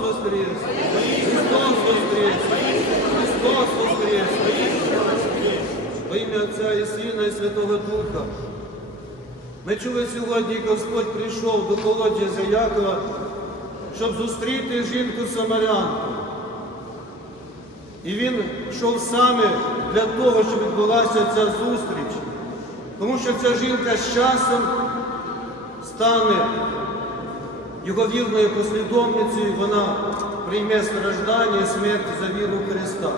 Воскрес! Христос воскрес! Христос воскрес! Во ім'я Отця і Сина і Святого Духа. Ми чули сьогодні, Господь прийшов до колодязя Якова, щоб зустріти жінку Самарянку. І він йшов саме для того, щоб відбулася ця зустріч. Тому що ця жінка з часом стане його вірною послідовницею, вона прийме страждання і смерть за віру Христа.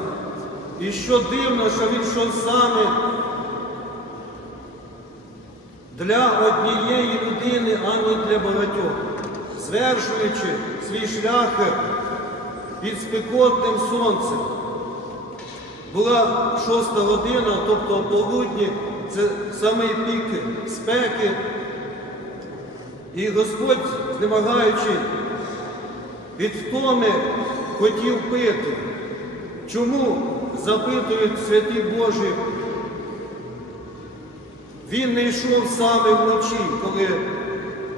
І що дивно, що він йшов саме для однієї людини, а не для багатьох, звершуючи свій шлях під спекотним сонцем. Була шоста година, тобто полудні, це самий пік спеки. І Господь, знемагаючи від втоми, хотів пити. Чому запитують святі Божі? Він не йшов саме вночі, коли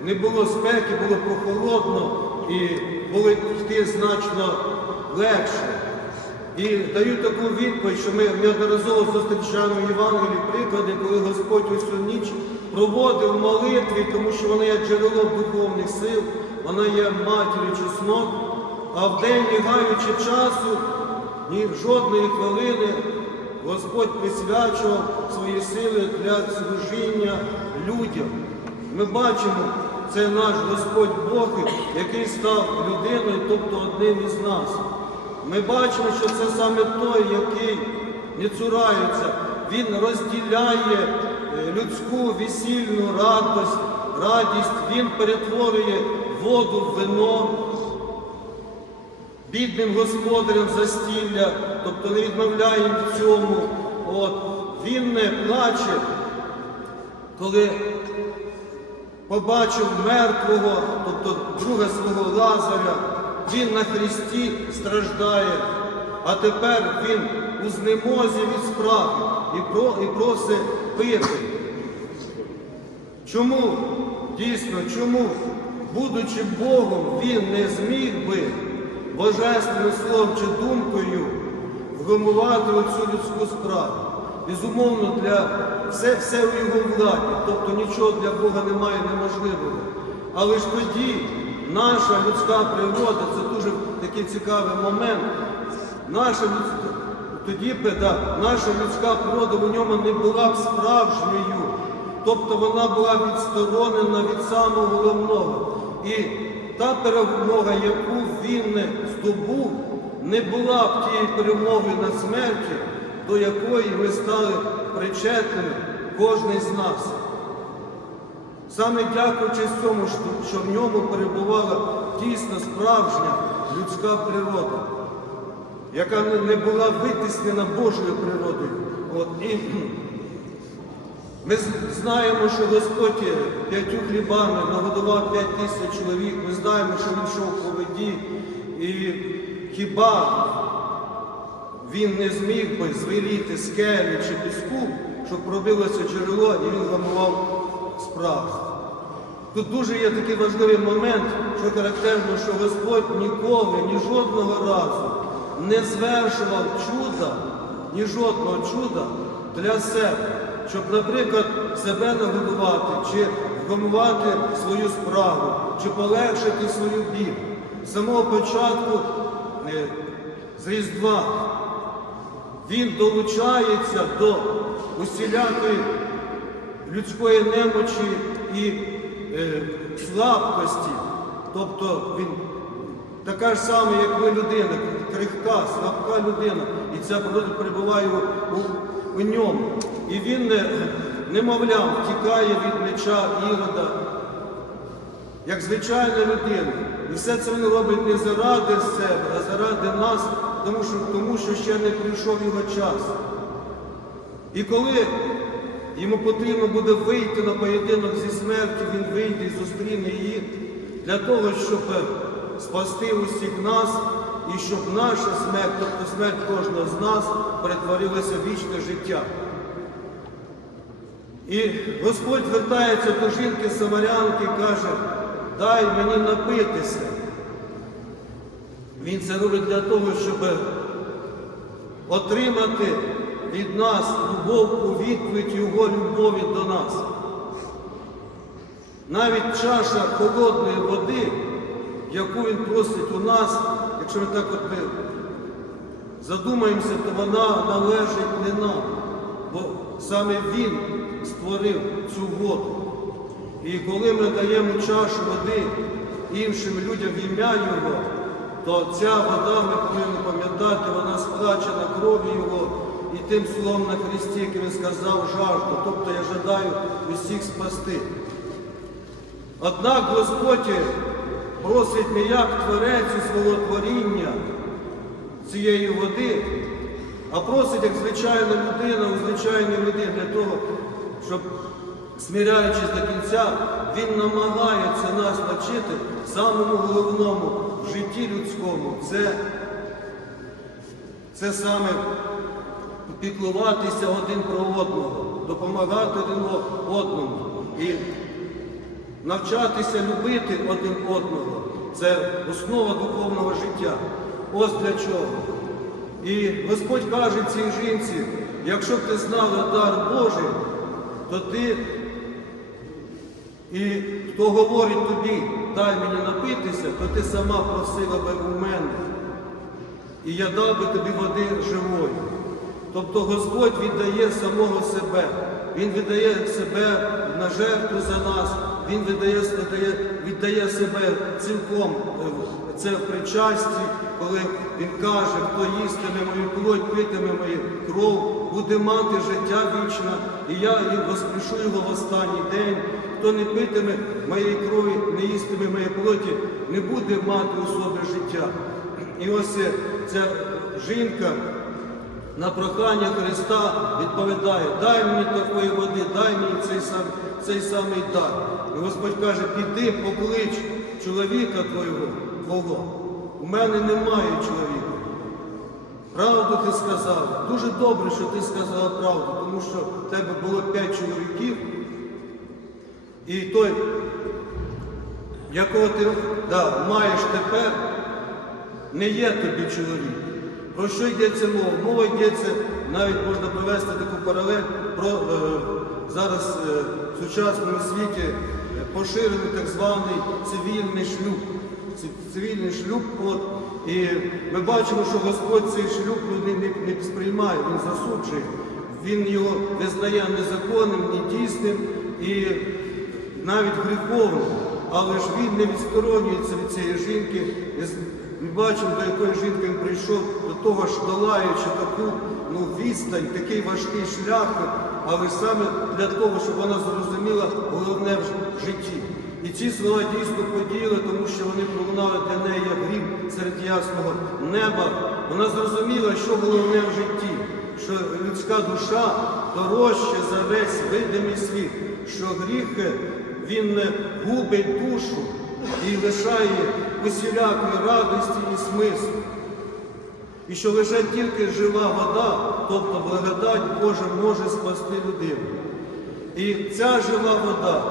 не було спеки, було прохолодно і було йти значно легше. І даю таку відповідь, що ми неодноразово зустрічаємо в Євангелії приклади, коли Господь усю ніч проводив в молитві, тому що вона є джерелом духовних сил, вона є матір'ю чеснот, а в день, не гаючи часу, ні жодної хвилини Господь присвячував свої сили для служіння людям. Ми бачимо, це наш Господь Бог, який став людиною, тобто одним із нас. Ми бачимо, що це саме той, який не цурається, він розділяє людську весільну радость, радість, він перетворює воду в вино, бідним господарям застілля, тобто не відмовляє їм в цьому. От. Він не плаче, коли побачив мертвого, тобто друга свого Лазаря, він на Христі страждає, а тепер він у знемозі від спраги і, про, і просить пити. Чому? Дійсно, чому, будучи Богом, він не зміг би божественним словом чи думкою вгамувати оцю людську справу? Безумовно, для все, все у його владі, тобто нічого для Бога немає неможливого. Але ж тоді наша людська природа, це дуже такий цікавий момент. Наша тоді б да, наша людська природа в ньому не була б справжньою. Тобто вона була відсторонена від самого головного. І та перемога, яку він здобув, не була б тією перемогою над смертю, до якої ми стали причетними, кожен з нас. Саме дякуючи цьому, що в ньому перебувала дійсно справжня людська природа, яка не була витіснена Божою природою. От, і ми знаємо, що Господь п'ятью хлібами нагодував п'ять тисяч чоловік. Ми знаємо, що він йшов по воді. І хіба він не зміг би звеліти скелі чи піску, щоб пробилося джерело і він гамував справу. Тут дуже є такий важливий момент, що характерно, що Господь ніколи, ні жодного разу не звершував чуда, ні жодного чуда для себе, щоб, наприклад, себе нагодувати, чи вгамувати свою справу, чи полегшити свою біль. З самого початку е, з Різдва він долучається до усілякої людської немочі і е, слабкості. Тобто він така ж сама, як ми людина, крихка, слабка людина. І ця природа перебуває у, у, у ньому. І він, не, немовля, втікає від меча Ірода, як звичайна людина. І все це він робить не заради себе, а заради нас, тому що, тому що ще не прийшов його час. І коли йому потрібно буде вийти на поєдинок зі смертю, він вийде і зустріне її для того, щоб спасти усіх нас і щоб наша смерть, тобто смерть кожного з нас, перетворилася в вічне життя. І Господь звертається до жінки Самарянки і каже, дай мені напитися. Він це робить для того, щоб отримати від нас любов у відповідь Його любові до нас. Навіть чаша холодної води, яку він просить у нас, якщо ми так от ми задумаємося, то вона належить не нам, бо саме Він створив цю воду. І коли ми даємо чашу води іншим людям в ім'я Його, то ця вода, ми повинні пам'ятати, вона сплачена кров'ю Його і тим словом на Христі, який він сказав, жажду. Тобто я жадаю усіх спасти. Однак Господь просить не як творець у свого творіння цієї води, а просить як звичайна людина у звичайної людини для того, щоб, сміряючись до кінця, він намагається нас навчити самому головному в житті людському. Це, це саме піклуватися один про одного, допомагати один одному. І навчатися любити один одного це основа духовного життя. Ось для чого. І Господь каже цій жінці, якщо б ти знала дар Божий, то ти, і хто говорить тобі, дай мені напитися, то ти сама просила би у мене. І я дав би тобі води живої. Тобто Господь віддає самого себе. Він віддає себе на жертву за нас, Він віддає, віддає, віддає себе цілком. е, Це в причасті, коли Він каже, хто їстиме мою плоть, питиме мою кров, буде мати життя вічне, і я і воскрешу його в останній день. Хто не питиме моєї крові, не їстиме моєї плоті, не буде мати у собі життя. І ось е, ця жінка на прохання Христа відповідає, дай мені такої води, дай мені цей, сам, цей самий дар. І Господь каже, піди поклич чоловіка твого, твого. У мене немає чоловіка. Правду ти сказав. Дуже добре, що ти сказала правду, тому що в тебе було п'ять чоловіків. І той, якого ти да, маєш тепер, не є тобі чоловік. Про що йдеться мова? Мова йдеться, навіть можна провести таку паралель про е, зараз е, в сучасному світі е, поширений так званий цивільний шлюб. Цивільний шлюб, от, і ми бачимо, що Господь цей шлюб ну, не, не, не сприймає, він засуджує. Він його визнає незаконним, недійсним і навіть гріховним. Але ж він не відсторонюється від цієї жінки. Ми бачимо, до якої жінки він прийшов, до того ж долаючи таку ну, відстань, такий важкий шлях, але саме для того, щоб вона зрозуміла головне в житті. І ці слова дійсно подіяли, тому що вони пролунали для неї як грім серед ясного неба. Вона зрозуміла, що головне в житті, що людська душа дорожча за весь видимий світ, що гріх він губить душу і лишає усілякої радості і смислу. І що лише тільки жива вода, тобто благодать Божа може спасти людину. І ця жива вода,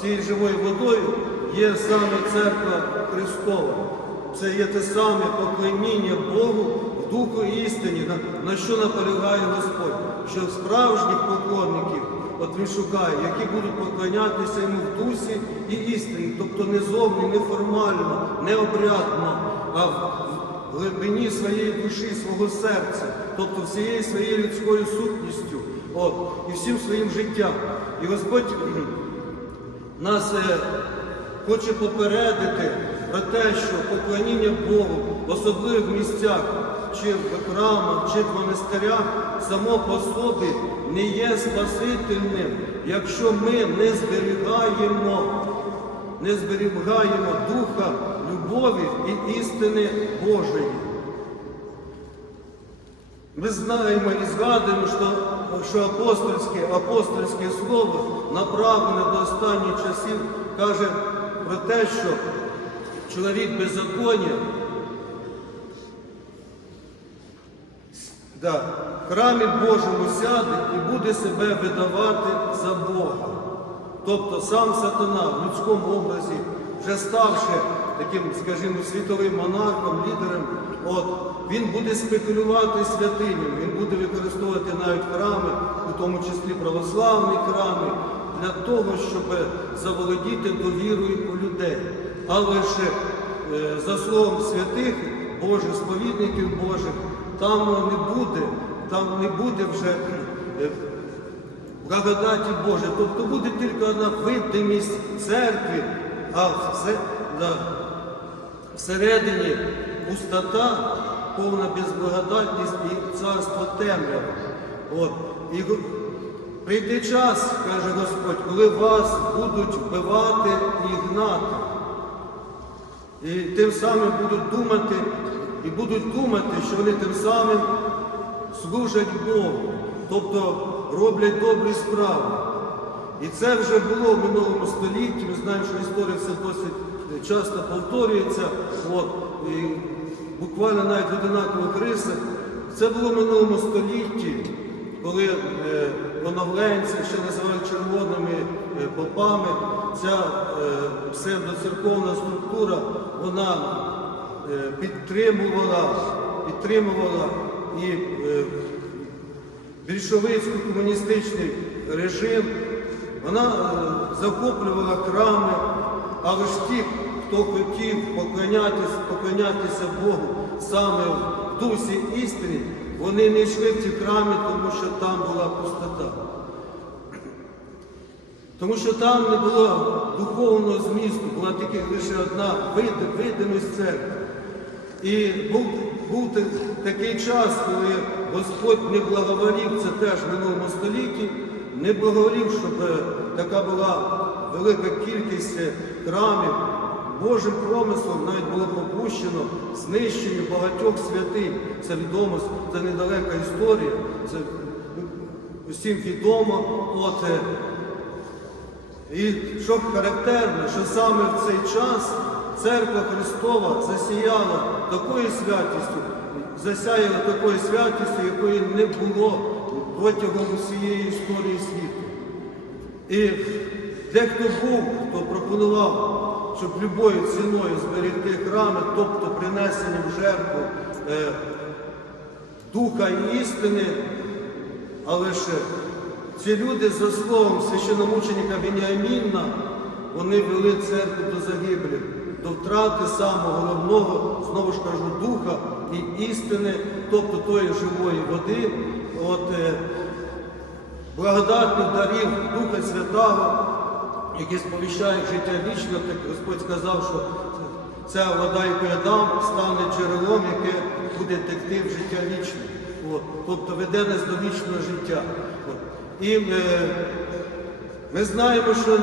цією живою водою є саме церква Христова. Це є те саме поклоніння Богу в духу істині, на що наполягає Господь, що справжніх поклонників от він шукає, які будуть поклонятися йому в дусі і істині, тобто не зовні, не формально, не обрядно, а в в глибині своєї душі, свого серця, тобто всією своєю людською сутністю, от, і всім своїм життям. І Господь нас е, хоче попередити про те, що поклоніння Богу в особливих місцях, чи в храмах, чи в монастирях, само по собі не є спасительним, якщо ми не зберігаємо не зберігаємо духа любові і істини Божої. Ми знаємо і згадуємо, що, що апостольське, апостольське слово, направлене до останніх часів, каже про те, що чоловік беззаконня да, в храмі Божому сяде і буде себе видавати за Бога. Тобто сам сатана в людському образі вже ставши таким, скажімо, світовим монархом, лідером, от, він буде спекулювати святинями, він буде використовувати навіть храми, у тому числі православні храми, для того, щоб заволодіти довірою у людей. Але ж е, за словом святих Божих, сповідників Божих, там не буде, там не буде вже е, благодаті Божої. Тобто буде тільки одна видимість церкви, а все, да, всередині пустота, повна безблагодатність і царство темряви. От. І прийде час, каже Господь, коли вас будуть вбивати і гнати. І тим самим будуть думати, і будуть думати, що вони тим самим служать Богу, тобто роблять добрі справи. І це вже було в минулому столітті. Ми знаємо, що історія це досить часто повторюється. От, і буквально навіть в одинакових рисах. Це було в минулому столітті, коли е, оновленці, ще називають червоними е, попами, ця е, псевдоцерковна структура, вона е, підтримувала, підтримувала і е, більшовицький комуністичний режим, вона е, захоплювала храми, але ж ті, хто хотів поклонятися, поклонятися Богу саме в дусі істини, вони не йшли в ці храми, тому що там була пустота. Тому що там не було духовного змісту, була тільки лише одна видимість церкви. І був, був такий час, коли Господь не благоволів, це теж в минулому столітті, не благоволів, щоб е, така була велика кількість е, храмів. Божим промислом навіть було попущено знищення багатьох святих. Це відомо, це недалека історія, це усім відомо. От, е, і що характерно, що саме в цей час церква Христова засіяла такою святістю, засяяла такою святістю, якої не було протягом усієї історії світу. І дехто був, хто пропонував, щоб любою ціною зберегти храми, тобто принесенням жертву е, духа і істини, але ж ці люди, за словом священомученика Веніамінна, вони вели церкву до загибелі, до втрати самого головного, знову ж кажу, духа і істини, тобто тої живої води, от, е, благодатних дарів Духа Святого, які сповіщають життя вічне, так Господь сказав, що ця вода, яку я дам, стане джерелом, яке буде текти в життя вічне. От, тобто веде нас до вічного життя. От. І е, ми знаємо, що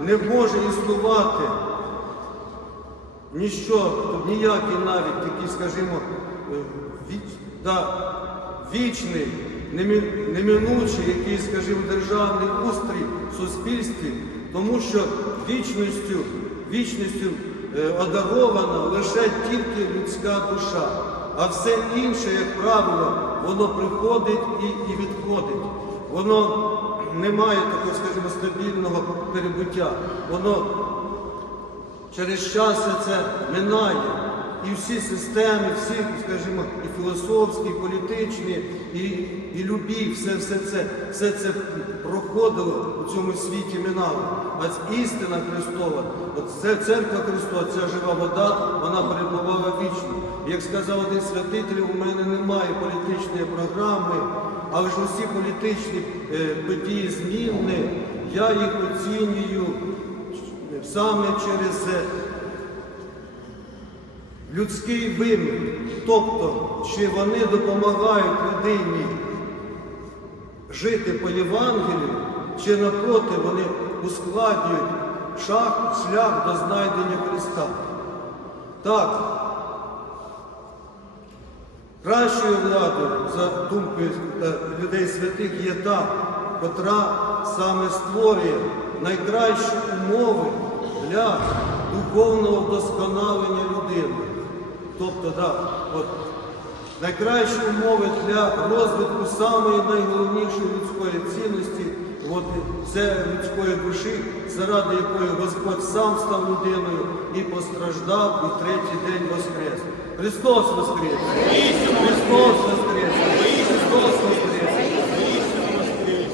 не може існувати ніщо, ніякий навіть такий, скажімо, е, віч, да, вічний, неминучий, який, скажімо, державний устрій в суспільстві, тому що вічністю, вічністю е, одарована лише тільки людська душа, а все інше, як правило, воно приходить і, і відходить. Воно не має такого, скажімо, стабільного перебуття. Воно через час це минає. І всі системи, всі, скажімо, і філософські, і політичні, і, і любі, все, все це, все це проходило у цьому світі минало. А істина Христова, от це церква Христова, ця жива вода, вона перебувала вічно. Як сказав один святитель, у мене немає політичної програми, але ж усі політичні е, події змінні, я їх оцінюю саме через людський вимір. Тобто, чи вони допомагають людині жити по Євангелію, чи навпроти вони ускладнюють шаг, шлях до знайдення Христа. Так, кращою владою, за думкою е, людей святих, є та, котра саме створює найкращі умови для духовного вдосконалення людини. Тобто, да, от, найкращі умови для розвитку самої найголовнішої людської цінності, от, це людської душі, заради якої Господь сам став людиною, і постраждав, і третій день воскрес. Христос воскрес! Христос воскрес!